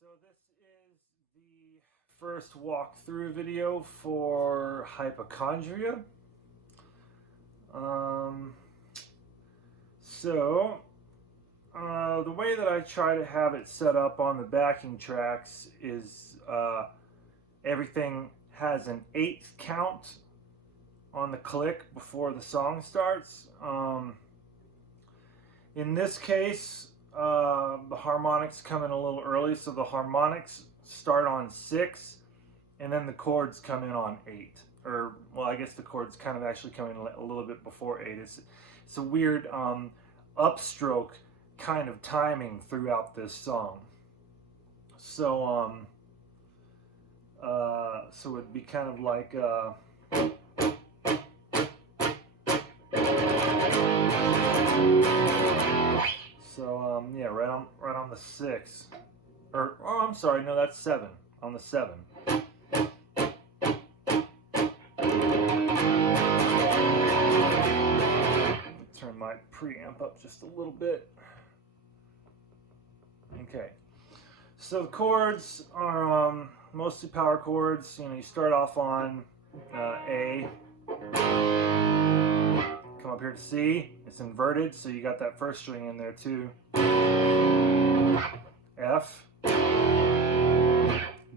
So this is the first walkthrough video for Hypochondria. The way that I try to have it set up on the backing tracks is everything has an 8th count on the click before the song starts. In this case, the harmonics come in a little early, so the harmonics start on 6 and then the chords come in on 8. Or, well, I guess the chords kind of actually come in a little bit before 8. It's a weird upstroke kind of timing throughout this song. So it'd be kind of like yeah, right on the 6. Or, oh, I'm sorry, no, that's 7. On the 7. Turn my preamp up just a little bit. Okay, so the chords are mostly power chords. You know, you start off on A, come up here to C. It's inverted, so you got that first string in there too. F,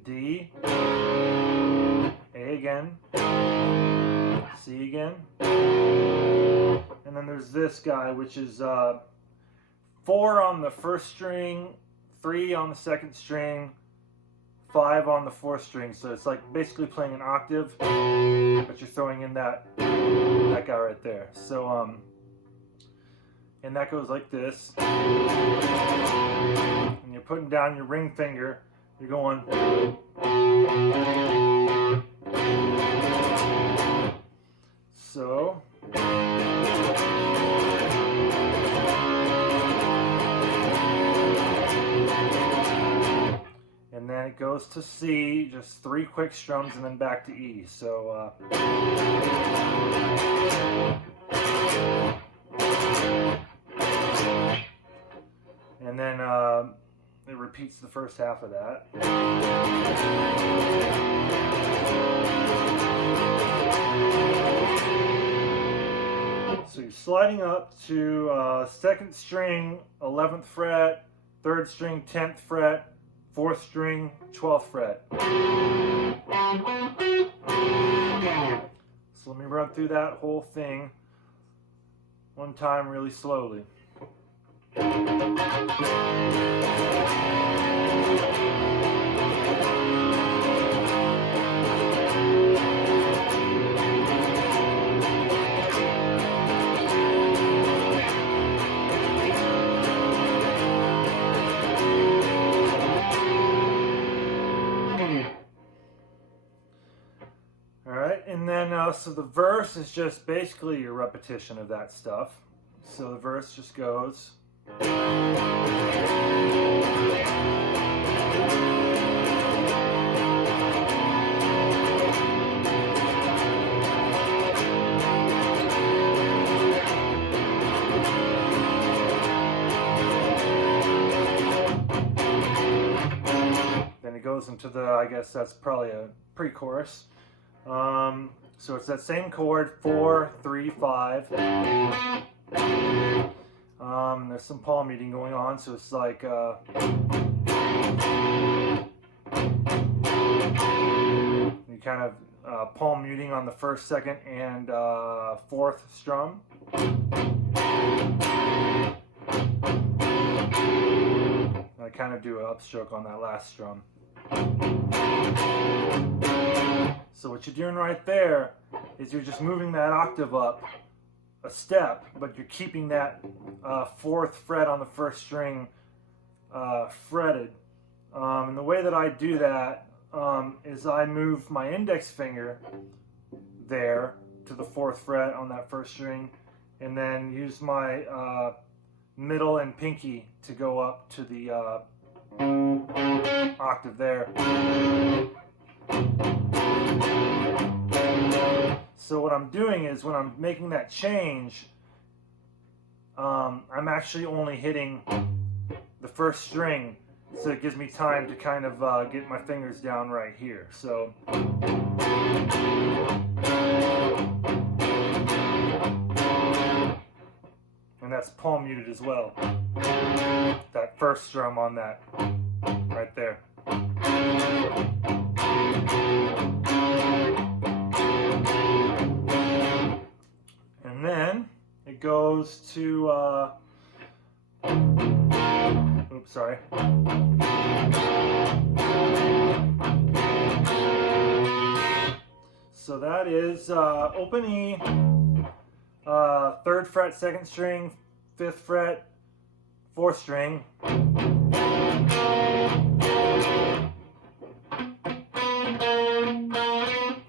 D, A again, C again, and then there's this guy, which is 4 on the first string, 3 on the second string, 5 on the 4th string. So it's like basically playing an octave, but you're throwing in that guy right there. So and that goes like this. And you're putting down your ring finger. You're going. So. And then it goes to C, just 3 quick strums, and then back to E. So, and then it repeats the first half of that. So you're sliding up to 2nd string, 11th fret, 3rd string, 10th fret, 4th string, 12th fret. So let me run through that whole thing one time really slowly. Alright, and then so the verse is just basically a repetition of that stuff. So the verse just goes. Then it goes into the, I guess that's probably a pre-chorus. So it's that same chord, 4, 3, 5. There's some palm muting going on, so it's like you kind of palm muting on the 1st, 2nd, and 4th strum. I kind of do an upstroke on that last strum. So what you're doing right there is you're just moving that octave up a step, but you're keeping that 4th fret on the 1st string fretted. And the way that I do that is I move my index finger there to the 4th fret on that 1st string, and then use my middle and pinky to go up to the octave there. So what I'm doing is when I'm making that change, I'm actually only hitting the first string So it gives me time to kind of get my fingers down right here. So and that's palm muted as well. That first strum on that right there. And then it goes to oops, sorry. So that is open E, 3rd fret, 2nd string, 5th fret, 4th string.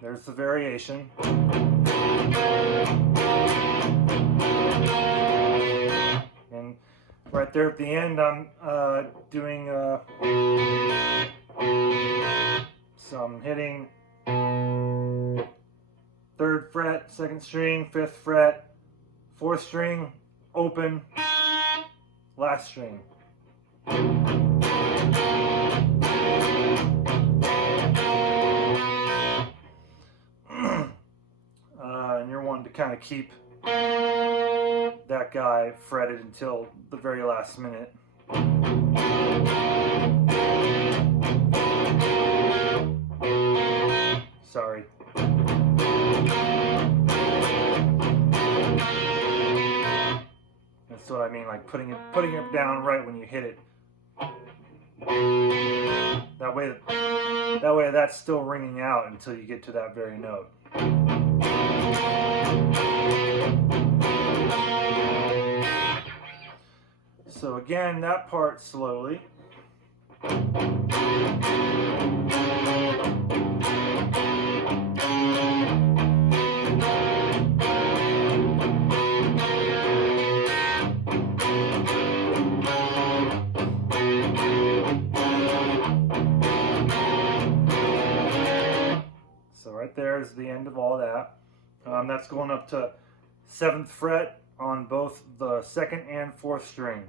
There's the variation. And right there at the end, I'm doing some hitting 3rd fret, 2nd string, 5th fret, 4th string, open, last string. And you're wanting to kind of keep that guy fretted until the very last minute. Sorry. That's what I mean, like putting it down right when you hit it. That way that's still ringing out until you get to that very note. So again, that part slowly. So right there is the end of all that. That's going up to 7th fret on both the 2nd and 4th string.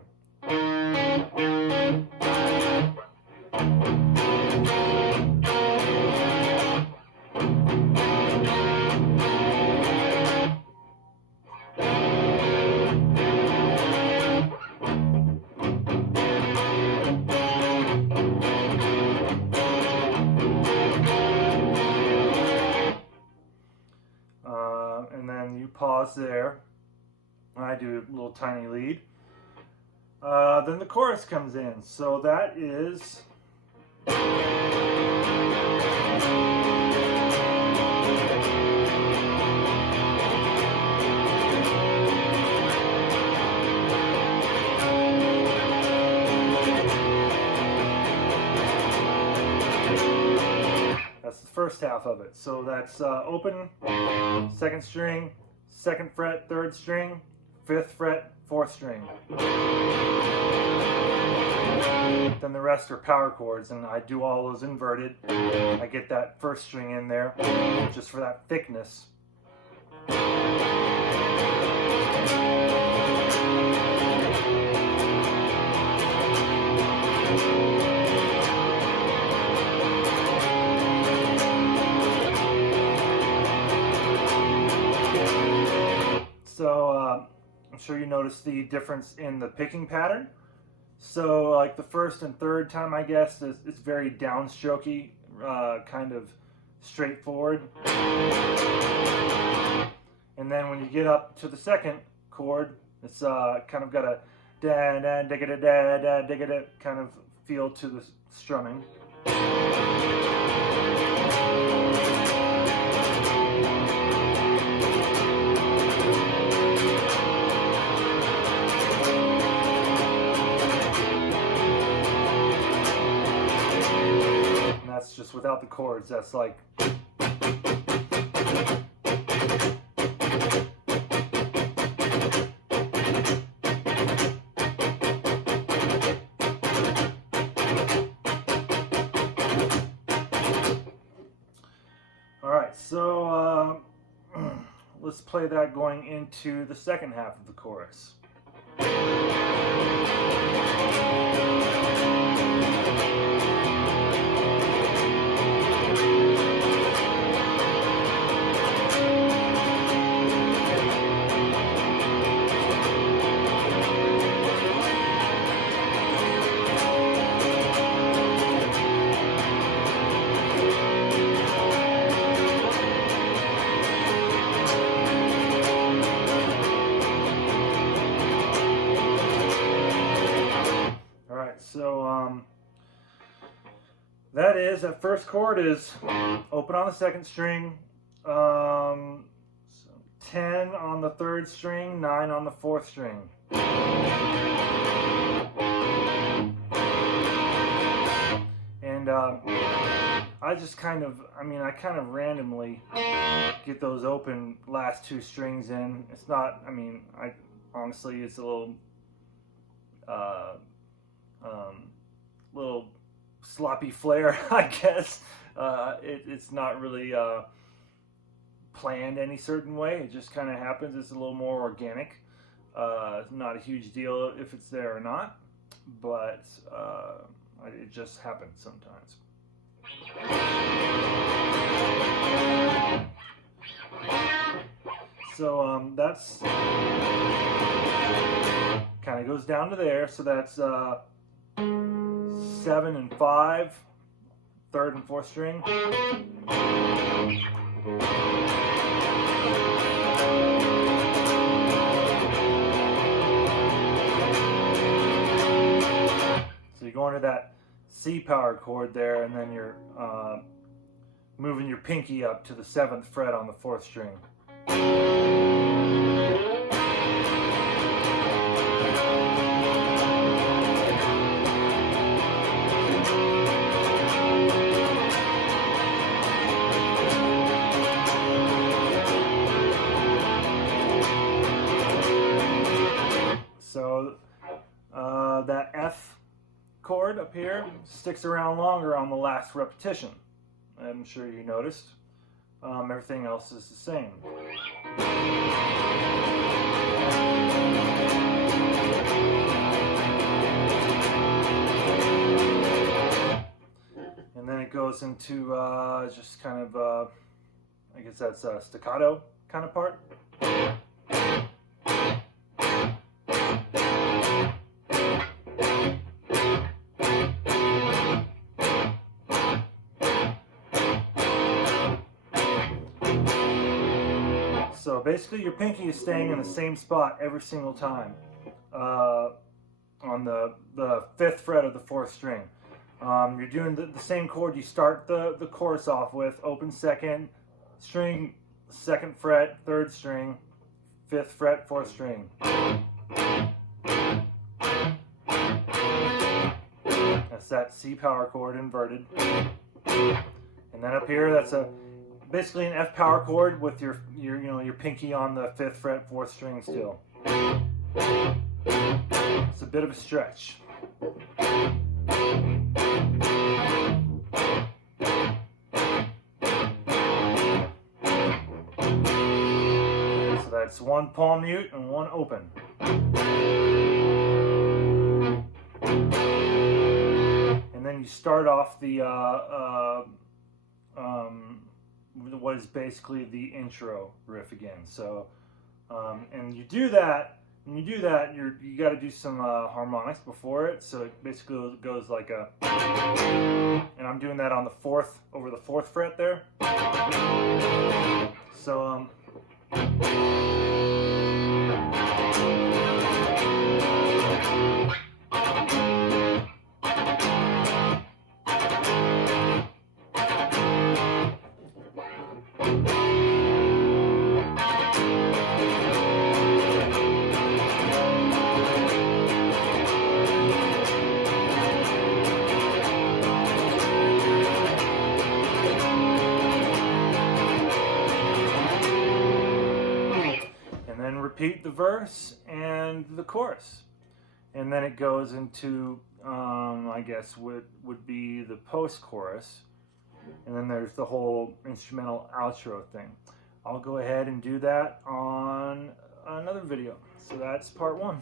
And then you pause there. I do a little tiny lead. Then the chorus comes in. So that is the first half of it. So that's open, 2nd string, 2nd fret, 3rd string, 5th fret, 4th string. Then the rest are power chords, and I do all those inverted. I get that 1st string in there just for that thickness. So I'm sure you noticed the difference in the picking pattern. So like the 1st and 3rd time, I guess, it's very downstrokey, kind of straightforward. And then when you get up to the 2nd chord, it's kind of got a da da digga da da da digga da kind of feel to the strumming. That's just without the chords. That's like all right, so let's play that going into the 2nd half of the chorus. that first chord is open on the second string, so 10 on the third string, 9 on the fourth string. And I just kind of, I kind of randomly get those open last two strings in. It's not, honestly, it's a little, little sloppy flair, I guess. It's not really planned any certain way. It just kind of happens. It's a little more organic. Not a huge deal if it's there or not, but it just happens sometimes. So that's kind of goes down to there. So that's 7 and 5, third and fourth string. So you go into that C power chord there, and then you're moving your pinky up to the 7th fret on the 4th string. So that F chord up here sticks around longer on the last repetition. I'm sure you noticed. Everything else is the same. And then it goes into just kind of, I guess that's a staccato kind of part. So basically your pinky is staying in the same spot every single time on the 5th fret of the 4th string. You're doing the same chord you start the chorus off with, open 2nd string, 2nd fret, 3rd string, 5th fret, 4th string. That's that C power chord inverted. And then up here, that's basically an F power chord with your pinky on the 5th fret, 4th string still. It's a bit of a stretch. So that's one palm mute and one open. And then you start off the what is basically the intro riff again. So, and you do that. When you do that, you got to do some harmonics before it. So it basically goes like a, and I'm doing that on the 4th, over the 4th fret there. So repeat the verse and the chorus, and then it goes into I guess would be the post-chorus, and then there's the whole instrumental outro thing. I'll go ahead and do that on another video. So that's part 1.